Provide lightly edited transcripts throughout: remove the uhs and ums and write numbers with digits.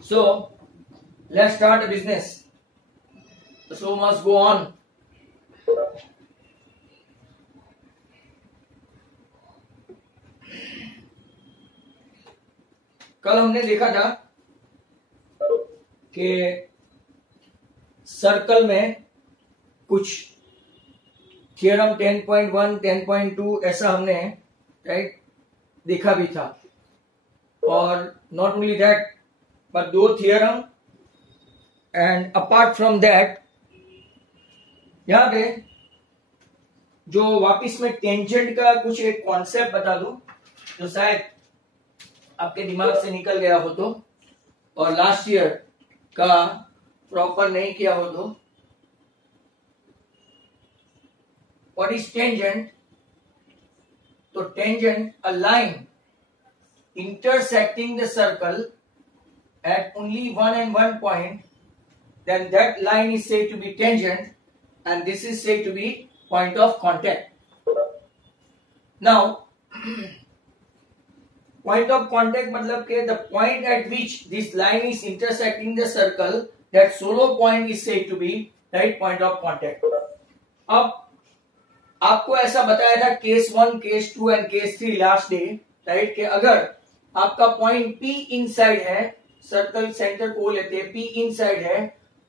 So let's start the business. The show must go on. कल हमने देखा था कि सर्कल में कुछ थियरम 10.1, 10.2 ऐसा हमने राइट देखा भी था, और नॉट ओनली दैट बट दो theorem, and apart from that यहां पे जो वापिस में टेंजेंट का कुछ एक कॉन्सेप्ट बता दूं जो शायद आपके दिमाग से निकल गया हो तो, और लास्ट ईयर का प्रॉपर नहीं किया हो तो. What is tangent? तो tangent a line intersecting the circle at only one and one point, then that line is said to be tangent and this is said to be point of contact. Now point of contact मतलब के the point at which this line is intersecting the circle, that solo point is said to be right point of contact. अब आपको ऐसा बताया था case 1, case 2 and case 3 last day right, कि अगर आपका पॉइंट P इनसाइड है, circle centre को लेते हैं, P इनसाइड है,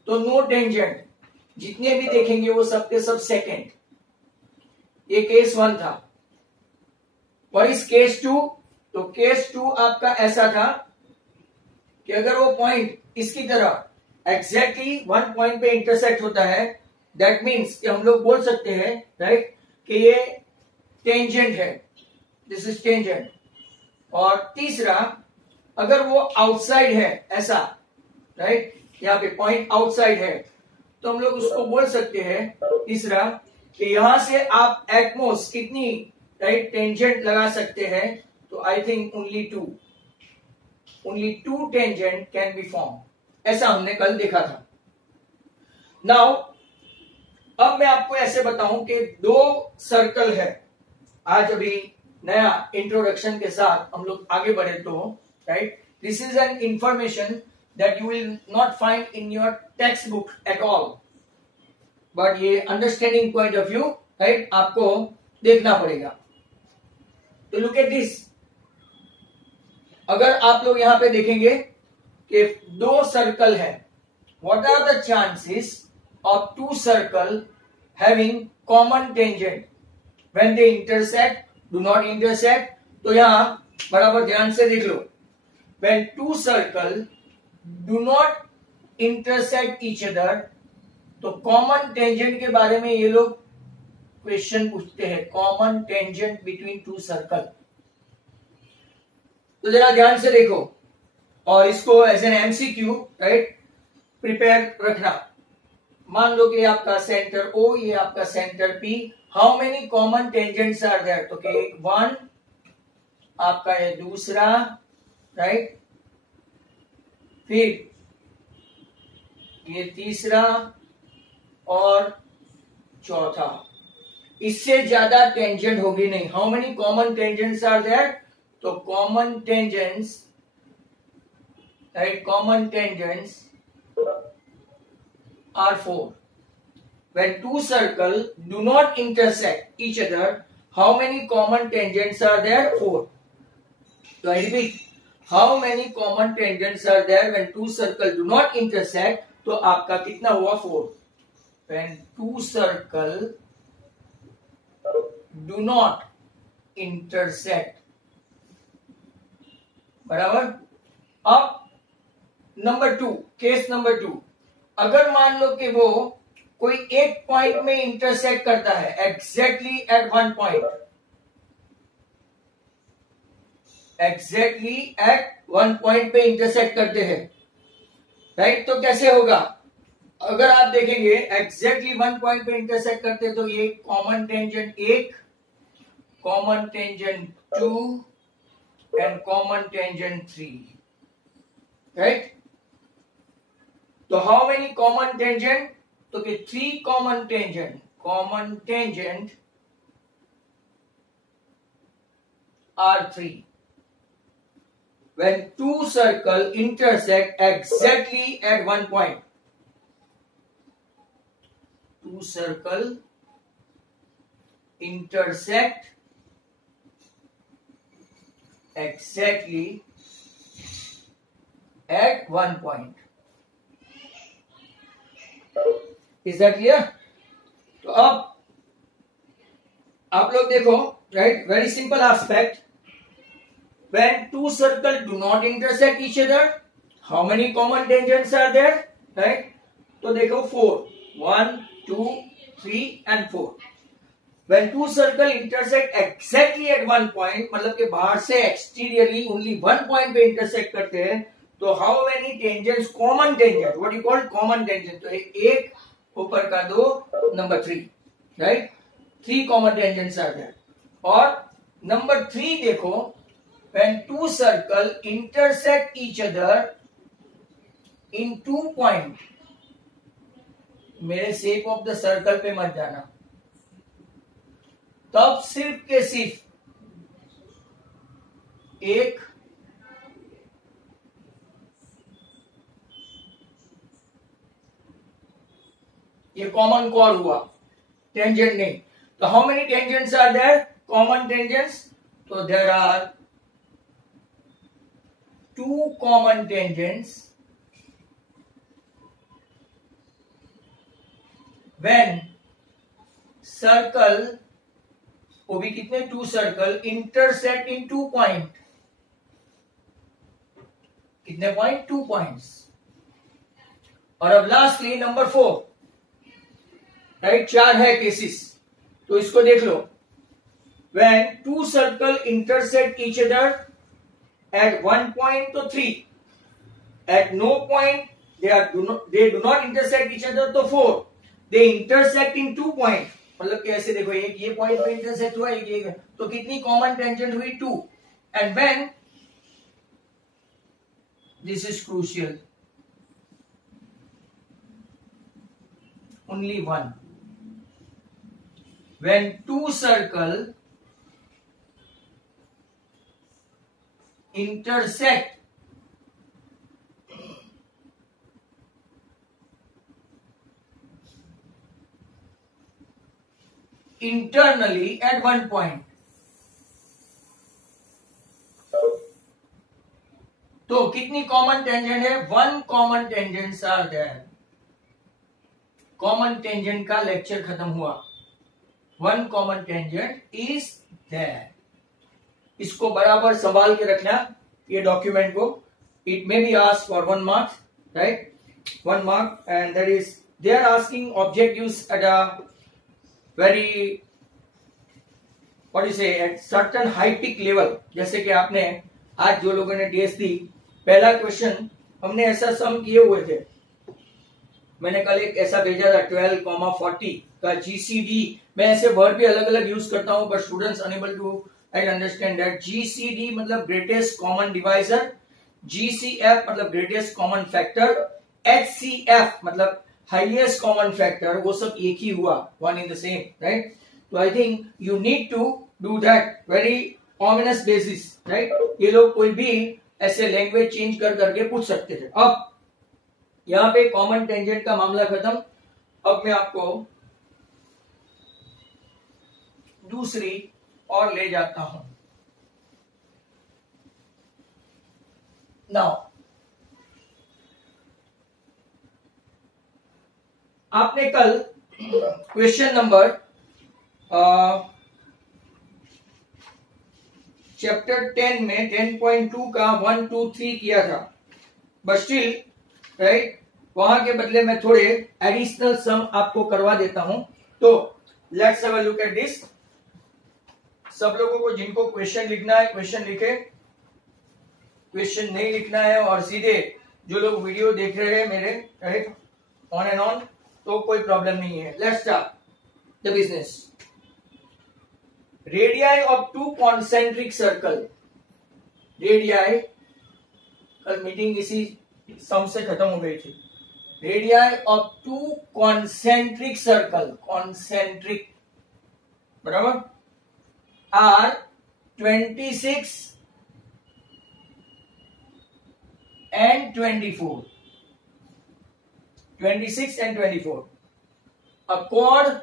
तो नो टेंजेंट, जितने भी देखेंगे वो सबके सब सेकेंड. ये केस 1 था. और इस केस 2, तो केस 2 आपका ऐसा था कि अगर वो पॉइंट इसकी तरह एग्जैक्टली वन पॉइंट पे इंटरसेक्ट होता है, दैट मीन्स कि हम लोग बोल सकते हैं राइट कि ये टेंजेंट है, दिस इज टेंजेंट. और तीसरा, अगर वो आउटसाइड है ऐसा राइट, यहाँ पे पॉइंट आउटसाइड है, तो हम लोग उसको बोल सकते हैं तीसरा कि यहां से आप एटमोस्ट कितनी राइट टेंजेंट लगा सकते हैं. तो I think only two tangent can be form, ऐसा हमने कल देखा था. नाउ अब मैं आपको ऐसे बताऊं कि दो सर्कल है. आज अभी नया इंट्रोडक्शन के साथ हम लोग आगे बढ़े तो right, this is an information that you will not find in your text book at all, but ये understanding point of view right आपको देखना पड़ेगा. तो लुक एट दिस. अगर आप लोग यहां पे देखेंगे कि दो सर्कल है, what are the chances of two circle having common tangent when they intersect, do not intersect. तो यहां बराबर ध्यान से देख लो, when two circle do not intersect each other, तो कॉमन टेंजेंट के बारे में ये लोग क्वेश्चन पूछते हैं, common tangent between two circle. तो जरा ध्यान से देखो और इसको as an MCQ right prepare रखना. मान लो कि आपका सेंटर O, ये आपका centre P, how many common tangents are there? तो कि 1 आपका ये दूसरा राइट, फिर ये तीसरा और चौथा. इससे ज्यादा टेंजेंट होगी नहीं. How many common tangents are there? तो common tangents right, common tangents are 4. When two circles do not intersect each other, how many common tangents are there? 4. So I repeat, how many common tangents are there when two circles do not intersect? तो आपका कितना हुआ? 4. When two circles do not intersect, बराबर. अब number 2, case number 2, अगर मान लो कि वो कोई एक पॉइंट में इंटरसेक्ट करता है, exactly at one point, exactly at one point पे इंटरसेक्ट करते हैं राइट. तो कैसे होगा? अगर आप देखेंगे एग्जैक्टली वन पॉइंट पे इंटरसेक्ट करते हैं, तो ये common tangent 1, common tangent 2 and common tangent 3 right. तो हाउ मेनी कॉमन टेंजेंट? तो कि 3 common tangent are 3. when two circle intersect exactly at one point. Two circle intersect exactly at one point. Is that clear? तो अब आप लोग देखो, right? Very simple aspect. When two circles do not intersect each other, how many common tangents are there? Right? तो देखो 4, 1, 2, 3 and 4. When two circles intersect exactly at one point, मतलब कि बाहर से exteriorly only one point पे intersect करते हैं, तो how many tangents? Common tangent. What you call common tangent? तो एक ऊपर का 2, number 3, right? 3 common tangents are there. और number 3 देखो, when two circle intersect each other in 2 point, मेरे शेप ऑफ द सर्कल पे मत जाना, तब सिर्फ के सिर्फ एक ये कॉमन कॉर्ड हुआ, टेंजेंट नहीं. तो how many tangents are there? Common tangents. तो there are 2 common tangents when circle, वो भी कितने? 2 circle intersect in 2 point. कितने पॉइंट? 2 points. और अब लास्टली नंबर 4, राइट? 4 है केसेस, तो इसको देख लो. when two circle intersect each other at one point, तो 3. at no point they do not intersect each other, तो 4. they intersect in 2 point. मतलब कैसे? देखो, एक ये पॉइंट पे इंटरसेक्ट हुआ, एक ये, तो कितनी कॉमन टेंजेंट हुई? 2. And when, this is crucial, only 1. when two circle intersect internally at one point, तो कितनी कॉमन टेंजेंट है? 1 common tangents are there. Common tangent का लेक्चर खत्म हुआ. 1 कॉमन टेंजेंट इज देयर. इसको बराबर संभाल के रखना, ये डॉक्यूमेंट को. It may be asked for 1 mark, right? 1 mark, and that is they are asking objectives at a very, what you say, at certain high peak level. जैसे कि आपने आज जो लोगों ने टेस्ट दी, पहला क्वेश्चन हमने ऐसा सम किए हुए थे. मैंने कल एक ऐसा भेजा था 12,40 का GCD. मैं ऐसे वर्ड भी अलग अलग यूज करता हूं, but students enable to understand that. GCD मतलब ग्रेटेस्ट कॉमन डिवाइजर, GCF मतलब ग्रेटेस्ट कॉमन फैक्टर, HCF मतलब हाईएस्ट कॉमन फैक्टर. वो सब एक ही हुआ, one in the same, right? तो I think you need to do that very ominous basis, right? ये लोग कोई भी ऐसे लैंग्वेज चेंज कर करके पूछ सकते थे. अब यहां पे कॉमन टेंजेंट का मामला खत्म. अब मैं आपको दूसरी और ले जाता हूं. नाउ आपने कल क्वेश्चन नंबर चैप्टर 10 में 10.2 का 1, 2, 3 किया था, बट स्टिल, राइट, वहां के बदले में थोड़े एडिशनल सम आपको करवा देता हूं. तो let's have a look at this. सब लोगों को जिनको क्वेश्चन लिखना है क्वेश्चन लिखे, क्वेश्चन नहीं लिखना है और सीधे जो लोग वीडियो देख रहे हैं मेरे, राइट, ऑन एंड ऑन, तो कोई प्रॉब्लम नहीं है. Let's start the business. Radii of 2 concentric circle. Radii, कल मीटिंग इसी सम से खत्म हो गई थी. Radii of 2 concentric circle, concentric, बराबर, are 26 and 24. 26 and 24. A chord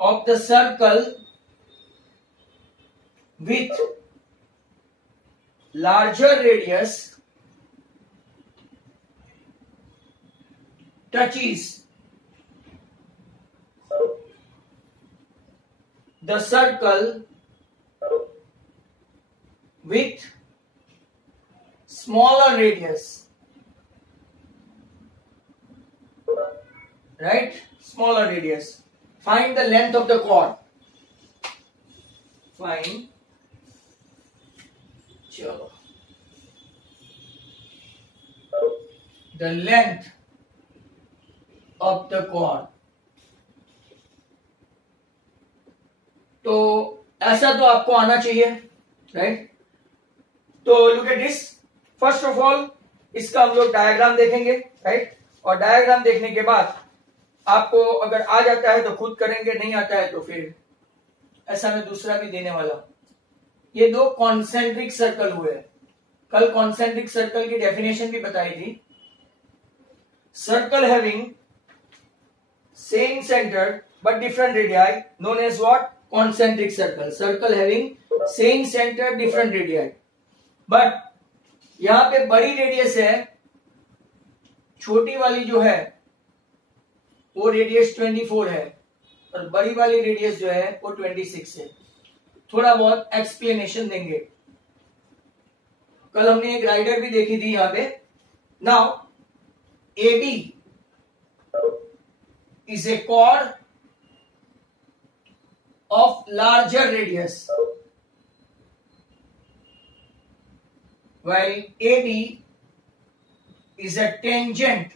of the circle with larger radius touches the circle with smaller radius, right? Smaller radius. Find the length of the chord. Find the length of the chord. तो ऐसा तो आपको आना चाहिए, right? तो look at this. First of all इसका हम लोग डायग्राम देखेंगे, राइट? और डायग्राम देखने के बाद आपको अगर आ जाता है तो खुद करेंगे, नहीं आता है तो फिर ऐसा मैं दूसरा भी देने वाला हूं. ये दो कॉन्सेंट्रिक सर्कल हुए. कल कॉन्सेंट्रिक सर्कल की डेफिनेशन भी बताई थी. Circle having same centre but different radii known as what? Concentric circle. Circle having same centre different radii. But यहां पे बड़ी रेडियस है, छोटी वाली जो है वो रेडियस 24 है और बड़ी वाली रेडियस जो है वो 26 है. थोड़ा बहुत एक्सप्लेनेशन देंगे. कल हमने एक राइडर भी देखी थी यहां पे. Now AB is a chord of larger radius, while AD is a tangent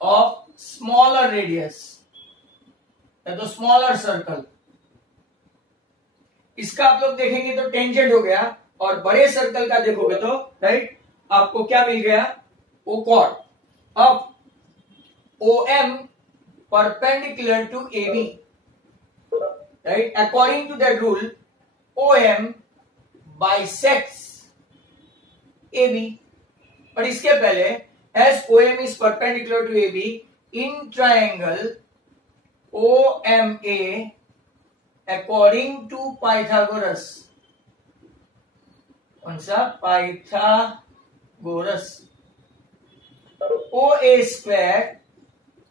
of smaller radius, तो स्मॉलर सर्कल. इसका आप लोग देखेंगे तो टेंजेंट हो गया, और बड़े सर्कल का देखोगे तो राइट आपको क्या मिल गया? ओ कॉर्ड. अब OM perpendicular to AB, right? According to that rule, OM bisects AB. but इसके पहले as OM is perpendicular to AB in triangle OMA according to Pythagoras. कौन सा? Pythagoras. OA square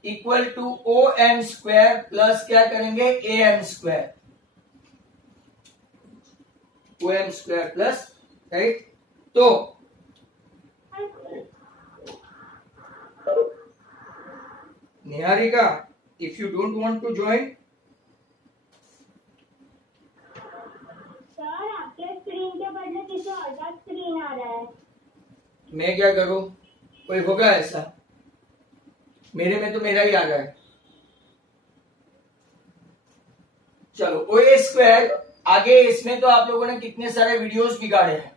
equal to OM square plus क्या करेंगे? AM square. OM square plus, right? तो Niharika, if you don't want to join. Sir आपके screen के बदले किसी और का स्क्रीन आ रहा है. मैं क्या करूं? कोई होगा ऐसा? मेरे में तो मेरा ही आ रहा है. चलो OA स्क्वायर. आगे इसमें तो आप लोगों ने कितने सारे वीडियोस बिगाड़े हैं.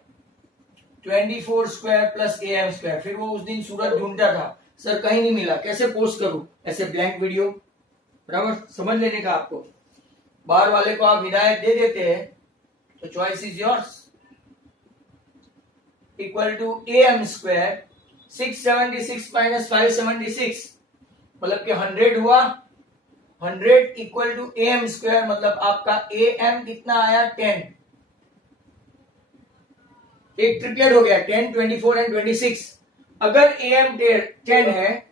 24 स्क्वायर प्लस AM स्क्वायर. फिर वो उस दिन सूरज ढूंढता था, सर कहीं नहीं मिला, कैसे पोस्ट करूं ऐसे ब्लैंक वीडियो. बराबर समझ लेने का आपको. बाहर वाले को आप हिदायत दे देते हैं तो choice is yours. Equal to AM square 676 minus 576 मतलब कि 100 हुआ. 100 इक्वल टू AM स्क्वायर मतलब आपका AM कितना आया? 10. एक ट्रिपलेट हो गया 10, 24 एंड 26. अगर AM 10 है,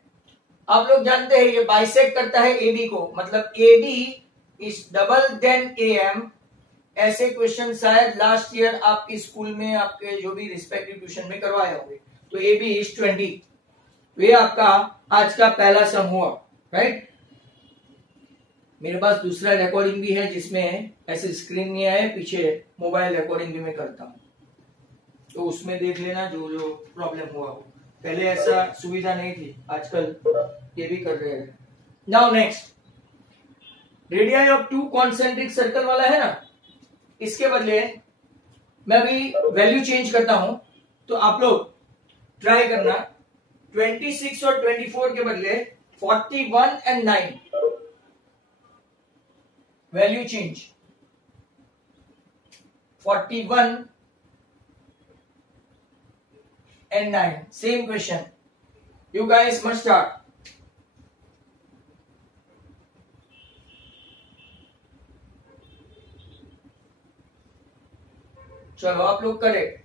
आप लोग जानते हैं ये बाइसेक्ट करता है AB को, मतलब AB is double then AM. ऐसे क्वेश्चन शायद लास्ट ईयर आपके स्कूल में, आपके जो भी रिस्पेक्टिव ट्यूशन में करवाए होंगे. तो AB इज 20. ये आपका आज का पहला सम हुआ, राइट? मेरे पास दूसरा रिकॉर्डिंग भी है जिसमें ऐसे स्क्रीन नहीं आए, पीछे मोबाइल रिकॉर्डिंग भी मैं करता हूं, तो उसमें देख लेना जो जो प्रॉब्लम हुआ हो. पहले ऐसा सुविधा नहीं थी, आजकल ये भी कर रहे हैं. Now next, radii of to concentric circle वाला है ना, इसके बदले मैं भी वैल्यू चेंज करता हूं. तो आप लोग ट्राई करना 26 और 24 के बदले 41 and 9 value change. 41 and 9. Same question. You guys must start. चलो आप लोग करें।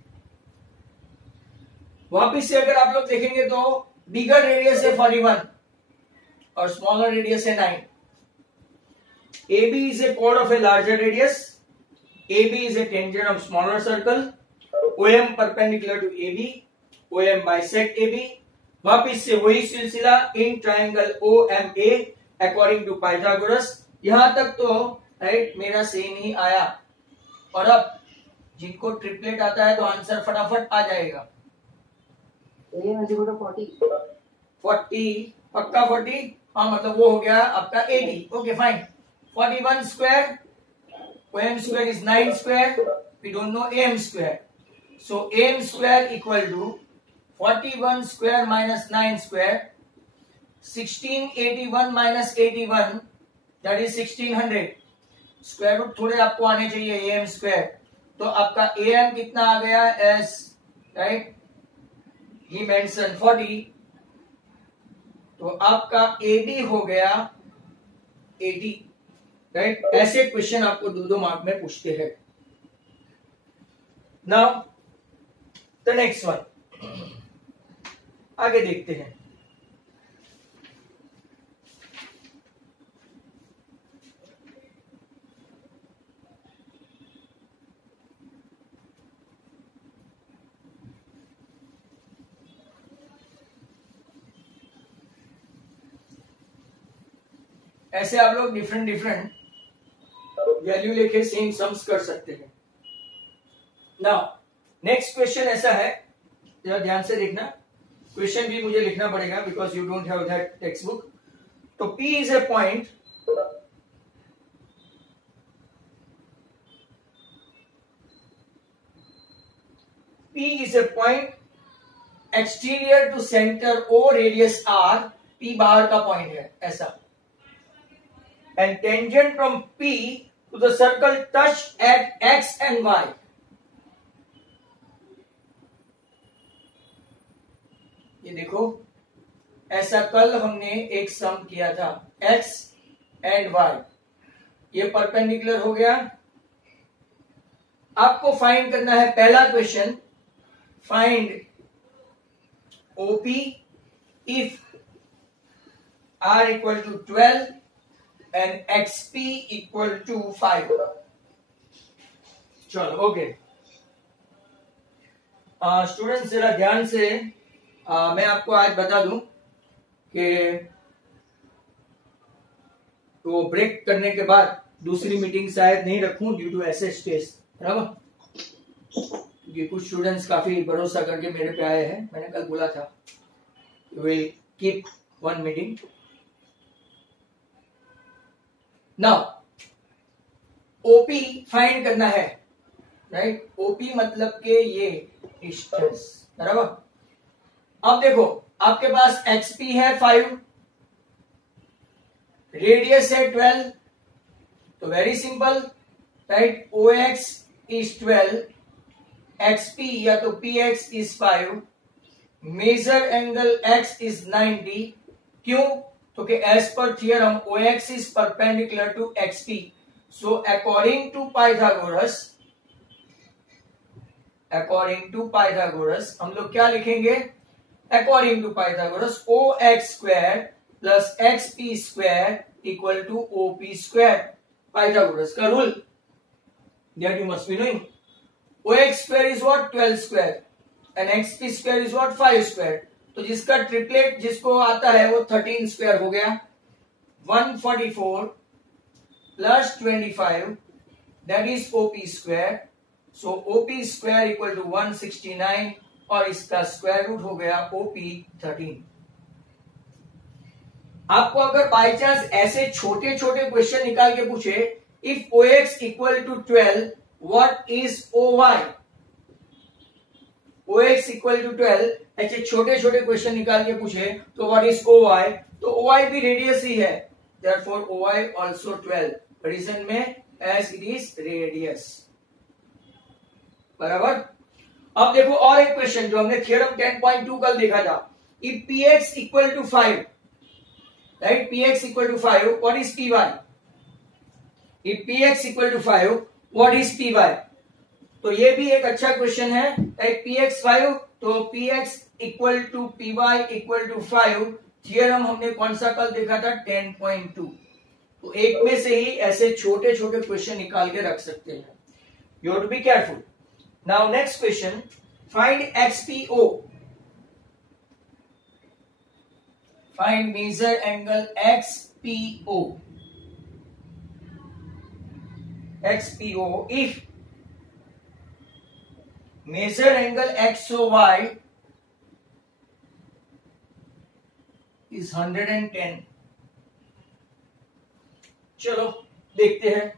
वापिस से अगर आप लोग देखेंगे तो बिगर रेडियस है 41 और स्मॉलर रेडियस है 9। AB is a chord of a larger radius. AB is a tangent of smaller circle. OM perpendicular to AB. OM bisect AB. वापिस से वही सिलसिला in triangle OMA according to Pythagoras. यहां तक तो राइट मेरा same ही आया। और अब जिनको ट्रिपलेट आता है तो आंसर फटाफट आ जाएगा। 40 पक्का 40। हाँ मतलब वो हो गया आपका 80। Okay fine. 41 square, OM square is 9 square. We don't know AM square. So AM square equal to 41 square minus 9 square. 1681 minus 81 that is 1600. Square root थोड़े आपको आने चाहिए AM square। तो आपका AM कितना आ गया एस राइट ही मेंशन 40। तो आपका AB हो गया 80 राइट। ऐसे क्वेश्चन आपको 2-2 मार्क में पूछते हैं। नाउ द नेक्स्ट वन, आगे देखते हैं। ऐसे आप लोग डिफरेंट वैल्यू लेके सेम सम्स कर सकते हैं। नाउ नेक्स्ट क्वेश्चन ऐसा है, जरा ध्यान से देखना। क्वेश्चन भी मुझे लिखना पड़ेगा because you don't have that text book. तो P is a point P is a point exterior to center O radius R। P बाहर का पॉइंट है ऐसा। And tangent from P to the circle touch at X and Y। ये देखो ऐसा कल हमने एक सम किया था X and Y। ये परपेंडिकुलर हो गया। आपको फाइंड करना है पहला question, find OP if R equal to 12 and XP equal to 5। चलो ओके स्टूडेंट्स जरा ध्यान से मैं आपको आज बता दूं कि तो ब्रेक करने के बाद दूसरी मीटिंग शायद नहीं रखूं ड्यू टू ऐसे स्ट्रेस, बराबर। क्योंकि कुछ स्टूडेंट्स काफी भरोसा करके मेरे पे आए हैं। मैंने कल बोला था will keep one meeting. Now OP find करना है राइट। ओपी मतलब के ये डिस्टेंस, बराबर। अब देखो आपके पास एक्सपी है 5, रेडियस है 12। तो very simple right, O X is 12, XP या तो P X is 5, major angle X is 90। क्यों? तो कि as per theorem O X is perpendicular to XP. So according to Pythagoras हम लोग क्या लिखेंगे? According to Pythagoras O X square plus X P square equal to O P square. Pythagoras का rule that you must be knowing. O X square is what? 12 square and x P square is what? 5 square. तो जिसका triplet जिसको आता है वो 13 square हो गया। 144 plus 25 that is OP square. So OP square equal to 169 और इसका स्क्वायर रूट हो गया ओपी 13। आपको अगर बाई चांस ऐसे छोटे छोटे क्वेश्चन निकाल के पूछे, if O X equal to 12 what is O Y? O X equal to 12 ऐसे छोटे छोटे क्वेश्चन निकाल के पूछे तो व्हाट इज ओ वाई? तो ओ वाई भी रेडियस ही है, therefore O Y also 12। Reason में एज इट इज रेडियस। बराबर। अब देखो और एक क्वेश्चन जो हमने थ्योरम 10.2 कल देखा था, if px equal to 5, right, px equal to 5, what is py? If px equal to 5, what is py? तो ये भी एक अच्छा क्वेश्चन है, राइट। px 5, तो px equal to py equal to 5, theorem हमने कौन सा कल देखा था? 10.2। तो एक में से ही ऐसे छोटे छोटे क्वेश्चन निकाल के रख सकते हैं। You have to be careful. Now next question, find XPO, find major angle XPO, XPO if measure angle XOY is 110। चलो देखते हैं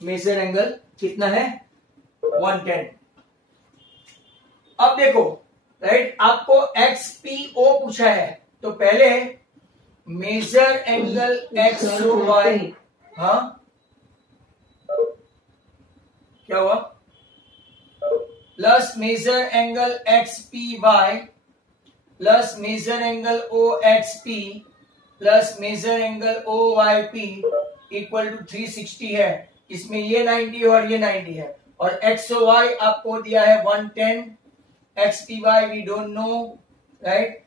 मेजर एंगल कितना है, 110। अब देखो, राइट, आपको XPO पूछा है, तो पहले मेजर एंगल XOY, हाँ क्या हुआ, plus major angle XPY plus major angle OXP plus major angle OYP equal to 360 है। इसमें ये 90 और ये 90 है, और XOY आपको दिया है 110, XPY we don't know, right,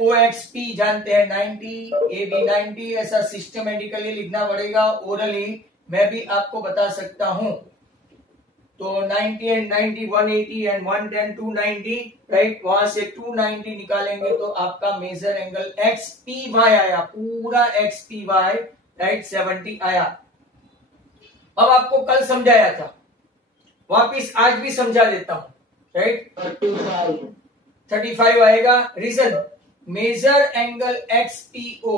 OXP जानते हैं 90, ये भी 90। ऐसा सिस्टमेटिकली लिखना पड़ेगा, ओरली मैं भी आपको बता सकता हूं। तो 90 एंड 90 180 एंड 110 290, राइट, वहां से 290 निकालेंगे तो आपका मेजर एंगल XPY आया, पूरा XPY, राइट, 70 आया। अब आपको कल समझाया था, वापिस आज भी समझा देता हूं, राइट, 35 आएगा। Reason, major angle XPO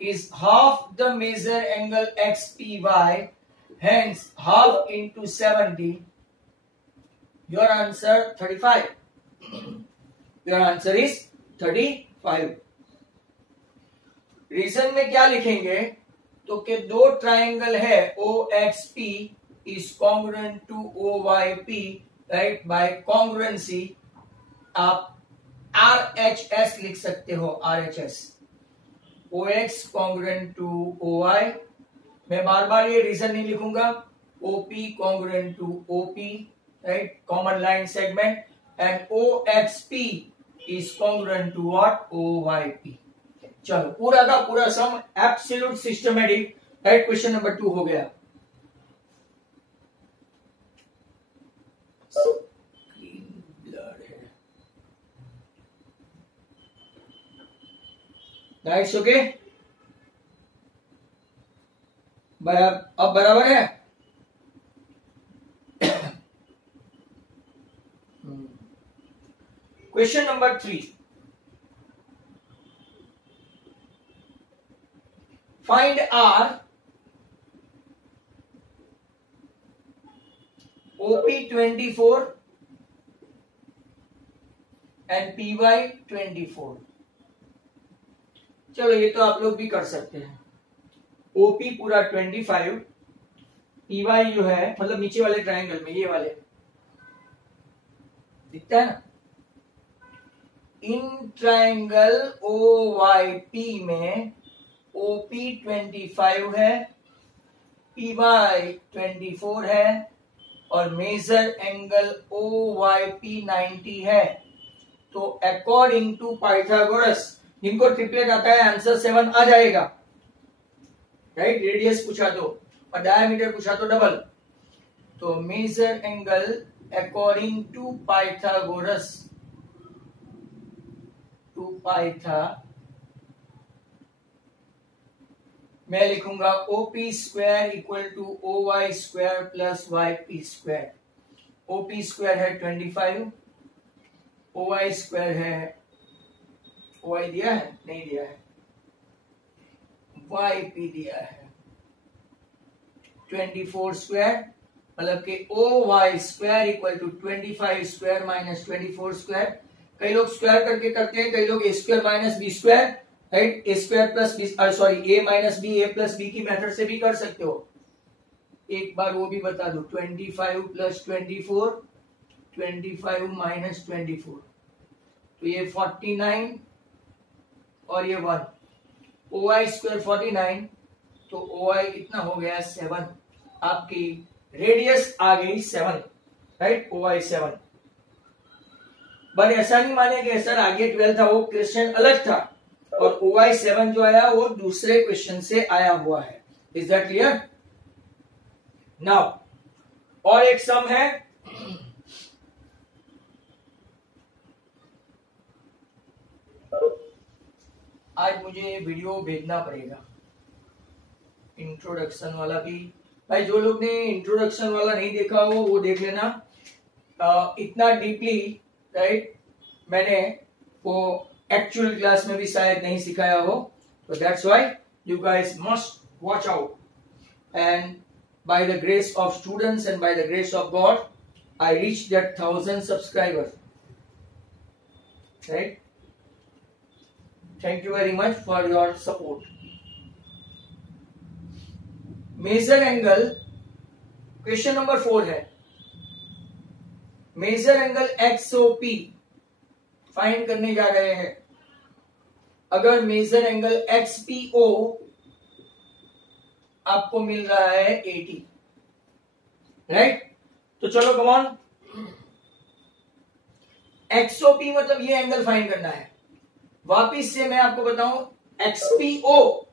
is half the measure angle XPY, hence half into 70, your answer 35, your answer is 35। Reason में क्या लिखेंगे, तो कि दो ट्राइंगल है OXP is congruent to OYP, right, by congruency आप RHS लिख सकते हो, RHS, OX congruent to OY। मैं बार बार ये रीजन नहीं लिखूंगा, OP congruent to OP, right, common line segment, and OXP is congruent to what? OYP। चलो पूरा का पूरा some absolute systematic, right, question number 2 हो गया। राइट, ओके, अब बराबर है। Question number 3, find R, OP 24 and PY 24। चलो ये तो आप लोग भी कर सकते हैं। OP पूरा 25, PY जो है मतलब नीचे वाले ट्रायंगल में ये वाले दिखता है ना, इन ट्रायंगल OYP में OP 25 है, PY 24 है, और मेजर एंगल OYP 90 है। तो अकॉर्डिंग टू पाइथागोरस, जिनको ट्रिपलेट आता है आंसर 7 आ जाएगा, राइट, रेडियस पूछा तो और डायमीटर पूछा तो डबल। तो major angle according to Pythagoras, to पाइथा, मैं लिखूंगा OP square equal to OY square plus YP square. OP square है 25, OY स्क्वायर है, OY दिया है नहीं दिया है, YP दिया है 24 स्क्वायर, मतलब कि OY square equal to 25 square minus 24 square. कई लोग स्क्वायर करके करते हैं, कई लोग A square minus B square, right, A square plus B, sorry A minus B, A plus B की मेथड से भी कर सकते हो। एक बार वो भी बता दो, 25 प्लस 24, 25 माइनस 24, तो ये 49 और ये 1, OI स्क्वायर 49, तो OI कितना हो गया 7, आपकी रेडियस आ गई 7, राइट, OI 7। बट ऐसा नहीं माने कि सर आगे 12 था, वो क्वेश्चन अलग था और OI 7 जो आया वो दूसरे क्वेश्चन से आया हुआ है। Is that clear? नाउ और एक सम है, आज मुझे वीडियो भेजना पड़ेगा इंट्रोडक्शन वाला भी। भाई जो लोग ने इंट्रोडक्शन वाला नहीं देखा हो वो देख लेना, इतना डीपली, राइट, मैंने वो एक्चुअल क्लास में भी शायद नहीं सिखाया हो, तो that's why you guys must watch out, and by the grace of students and by the grace of God I reach that 1000 subscribers, right. Thank you very much for your support. Measure angle, question number 4 है, major angle XOP find करने जा रहे हैं। अगर major angle XPO आपको मिल रहा है 80, right, तो चलो कम ऑन, XOP मतलब ये एंगल फाइंड करना है। वापिस से मैं आपको बताऊं, XPO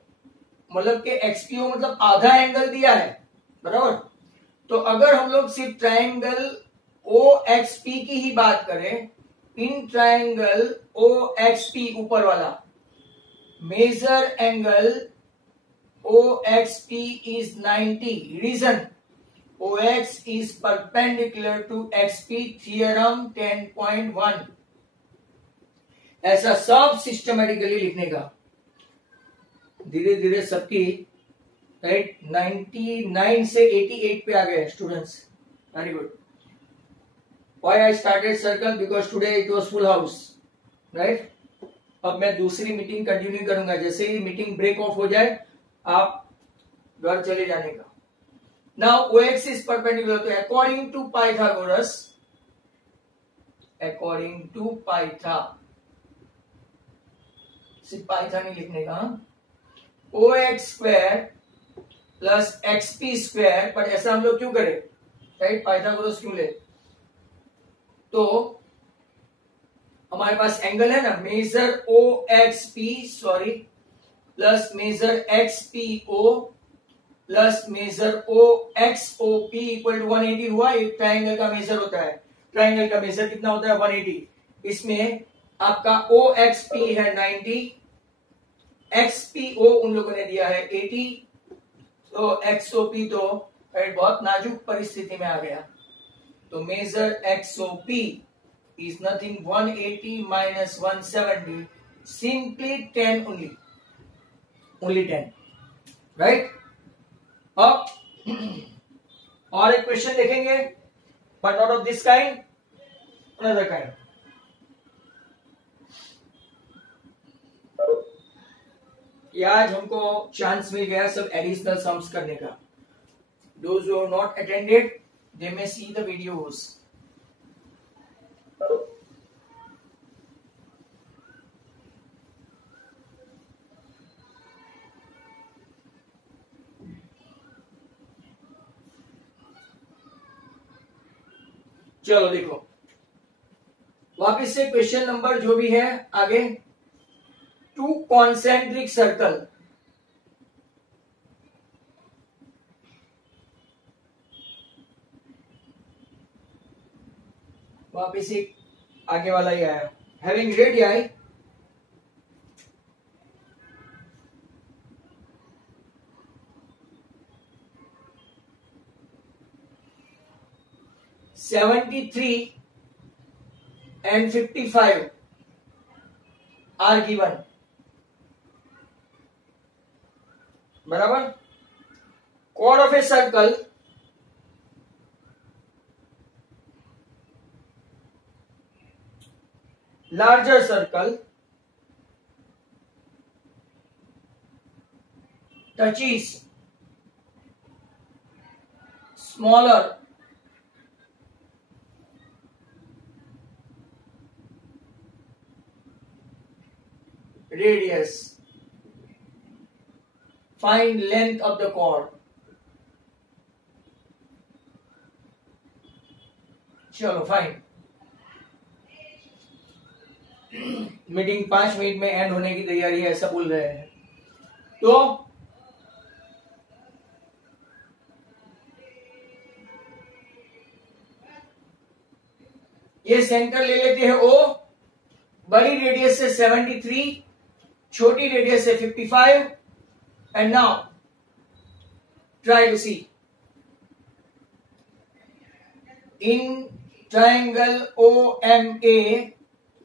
मतलब कि XPO मतलब आधा एंगल दिया है, बराबर। तो अगर हम लोग सिर्फ ट्रायंगल OXP की ही बात करें, इन ट्रायंगल OXP ऊपर वाला, measure angle OXP is 90, reason OX is perpendicular to XP, theorem 10.1। ऐसा सब सिस्टमेटिकली लिखने का, धीरे धीरे सबकी, राइट, 99 से 88 पे आ गए students, very good. Why I started circle? Because today it was full house, right? अब मैं दूसरी मीटिंग कंटिन्यू करूंगा, जैसे ही मीटिंग ब्रेक ऑफ हो जाए आप घर चले जाने का। Now OX is perpendicular to, according to Pythagoras, according to Pytha, सिर्फ पाइथा नहीं लिखने का, OX square plus XP square, पर ऐसा हम लोग क्यों करें, राइट, पाइथागोरस क्यों ले, तो हमारे पास एंगल है ना, measure OXP sorry plus measure XPO plus measure OXOP equal to 180 हुआ। एक ट्रायंगल का मेजर होता है, ट्रायंगल का मेजर कितना होता है 180, इसमें आपका OXP है 90, XPO उन लोगों ने दिया है 80, तो XOP तो बहुत नाजुक परिस्थिति में आ गया, तो major XOP is nothing 180 minus 170, simply 10 only 10, right? अब और एक क्वेश्चन देखेंगे, but not of this kind, another kind। आज हमको चांस मिल गया सब एडिशनल सम्स करने का। Those who have not attended, they may see the videos। चलो देखो वापिस से क्वेश्चन नंबर जो भी है आगे, टू कॉन्सेंट्रिक सर्कल, वापिस एक आगे वाला ही आया, having radii (73 and 55 are given, बराबर। chord of a circle larger circle touches smaller radius, find length of the chord. चलो फाइन, मीटिंग 5 मिनट में एंड होने की तैयारी है, ऐसा बोल रहे हैं। तो ये सेंटर ले लेते हैं ओ, बड़ी रेडियस से 73, छोटी रेडियस से 55, and now try to see in triangle OMA,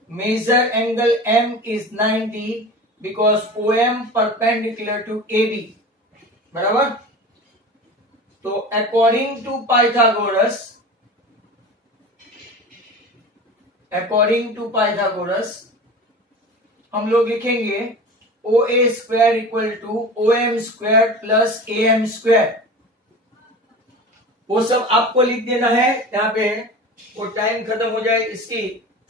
measure angle M is 90 because OM perpendicular to AB, बराबर। तो according to Pythagoras हम लोग लिखेंगे OA square equal to OM square plus AM square. वो सब आपको लिख देना है यहाँ पे, वो टाइम खत्म हो जाए इसकी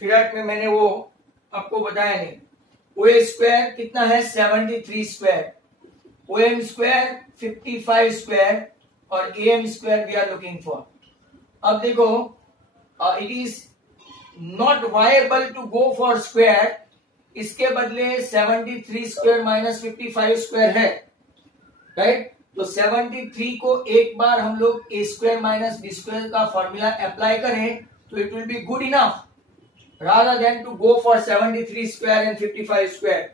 फिराक में, मैंने वो आपको बताया नहीं। ओ स्क्वायर कितना है 73 square, O M square 55 square, और A M square we are looking for. अब देखो it is not viable to go for square, इसके बदले 73 स्क्वायर माइनस 55 स्क्वायर है, राइट। तो 73 को एक बार हम लोग A square minus B square का फॉर्मूला अप्लाई करें तो it will be good enough rather than to go for 73 square and 55 square.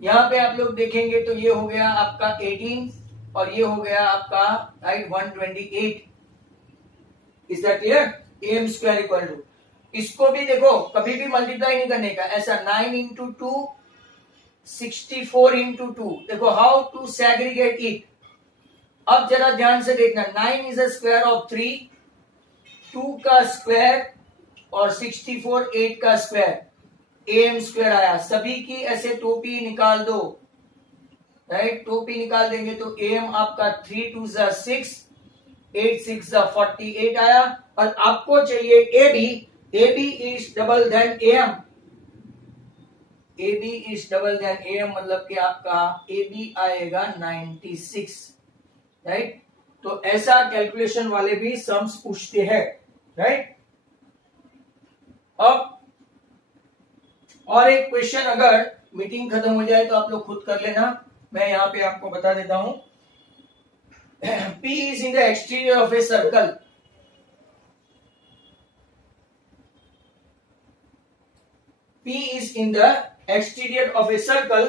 यहाँ पे आप लोग देखेंगे तो ये हो गया आपका 18 और ये हो गया आपका right 128। Is that clear? A M square equal to, इसको भी देखो कभी भी मल्टीप्लाई नहीं करने का, ऐसा 9 इंटू 2 64 इंटू 2। देखो हाउ टू सेग्रीगेट इट। अब जरा ध्यान से देखना, 9 इज अ स्क्वायर ऑफ 3, 2 का स्क्वायर और 64 8 का स्क्वायर, एम स्क्वायर आया। सभी की ऐसे टोपी निकाल दो, राइट। टोपी निकाल देंगे तो एम आपका 3 2 6, 8 6 48 आया। और आपको चाहिए A B, A B is double than M, A B is double than M, मतलब कि आपका ए बी आएगा 96, राइट। तो ऐसा कैलकुलेशन वाले भी सम्स पूछते हैं, राइट। अब और एक क्वेश्चन अगर मीटिंग खत्म हो जाए तो आप लोग खुद कर लेना, मैं यहां पे आपको बता देता हूं। P is in the exterior of a circle, P is in the exterior of a circle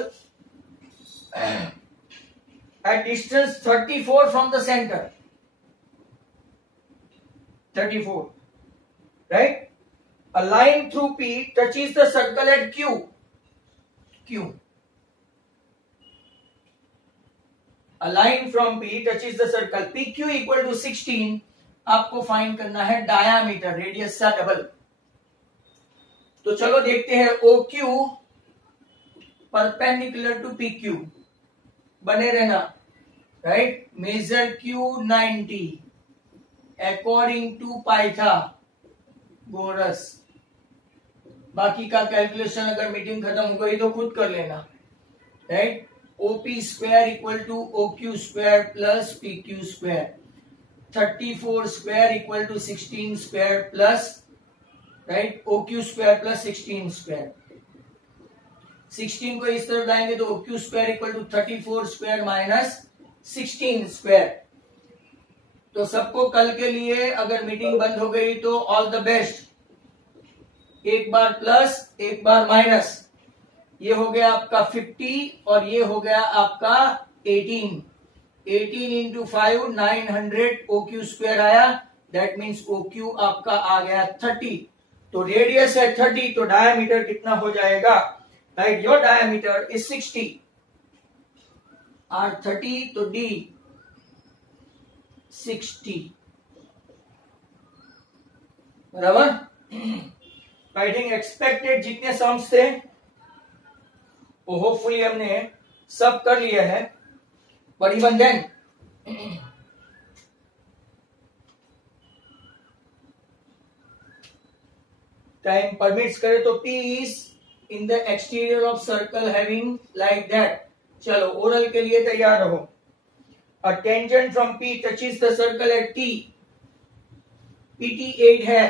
at distance 34 from the center, 34, right? A line through P touches the circle at Q. A line from P touches the circle PQ equal to 16। आपको find करना है diameter, radius का double. तो चलो देखते हैं OQ perpendicular to PQ, बने रहना, right. Measure Q 90 according to Pythagoras. बाकी का कैलकुलेशन अगर मीटिंग खत्म हो गई तो खुद कर लेना, right. OP square equal to OQ square plus PQ square, 34 square equal to 16 square plus, right, OQ square plus 16 square. 16 को इस तरफ लाएंगे तो OQ square equal to 34 square minus 16 square. तो सबको कल के लिए अगर मीटिंग बंद हो गई तो ऑल द बेस्ट। एक बार प्लस एक बार माइनस, ये हो गया आपका 50 और ये हो गया आपका 18। 18 इंटू 5 900 OQ स्क्वायर आया, दैट मीन्स OQ आपका आ गया 30। तो रेडियस है 30, तो डायमीटर कितना हो जाएगा, राइट। योर डायमीटर इज 60 और 30, तो D 60, बराबर। आई थिंक एक्सपेक्टेड जितने सम्स थे वो होपफुली हमने सब कर लिया है, but even then time permits करे तो P is in the exterior of circle having like that. चलो ओरल के लिए तैयार रहो। A tangent from P touches the circle at T, PT 8 है